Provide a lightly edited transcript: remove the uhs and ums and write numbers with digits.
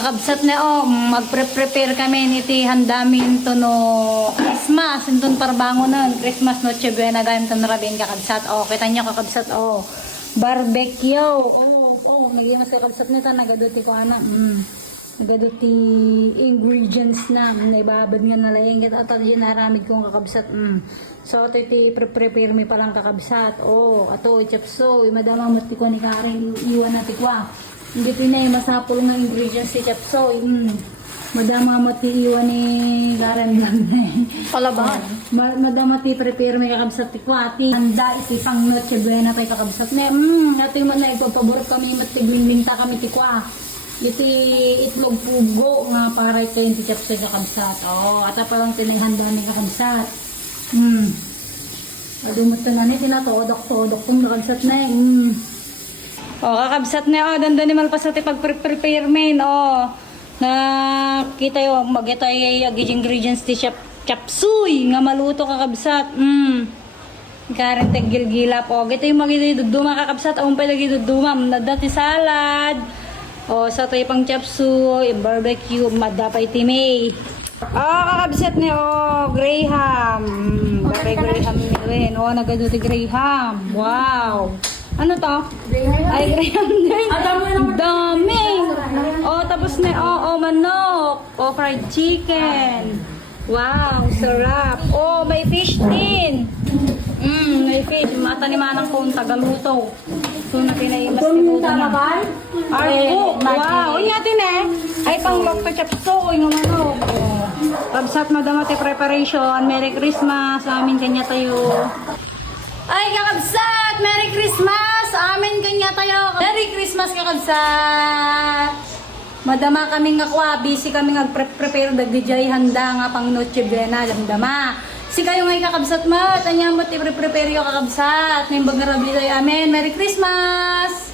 Kabsat na magpre-prepare kami niti handamin to no Christmas. Intun parbango nun. Christmas Noche Buena gayam to narabin kakabsat. Kita nyo kakabsat barbecue. Nagimas kakabsat nito. Nagaduti ko anak. Nagaduti ingredients na. Naibabad nga nalayang kita. At yun naramid kong kakabsat. So ito iti prepare mi palang kakabsat. Ato chapsoy. Madamang mati ko ni Karen. Iwan natin ko Hindi pinay masapol nga ingredients si chapsoy. Madama mati iwan ni Karen lang na Palaban. Madama ti prepare may kakabsat ti kwati. Handa iti pang Noche Buena tayo kakabsat na. Ito yung mga nagpapabor kami matigwinbinta kami ti kwa. Iti itlog pugo nga para kayo ti chapsoy kakabsat. Ata parang tinayhanda ni kakabsat. Adumot ka na ni tinatodok-todok kung kakabsat na kakabsat na dandan ni malpasati pag-prepare men na kita yung magitay ingredients ti chapsuy nga maluto kakabsat Karen teggilgilap gito yung magitay duduma kakabsat umpay lagi duduma nadati salad sa tayo pang chapsuy barbecue madapay timay kakabsat ni Graham Graham nilwen nagaduti Graham wow ano to? Ay, Graham din. Dami. Tapos na, manok. Fried chicken. Wow, sarap. May fish din. May fish. Mata ni Manang kung tagaluto. So, na pinaimas ni Buda niya. Arco. Wow. Uy natin Ay, pang lokto chapsoy ng manok. Kabsat madamati preparation. Merry Christmas. Amin kanya tayo. Ay, kakabsat! Merry Christmas! Amin kanya tayo. Merry Christmas, kakabsat! Madama kami nga kwa. Busy kami nga prepare dagdijay handa nga pang Noche Buena. Damdama. Si kayo nga kakabsat mo. Tanya mo ti prepare yung kakabsat. Naimbag na rabli tayo. Amen. Merry Christmas!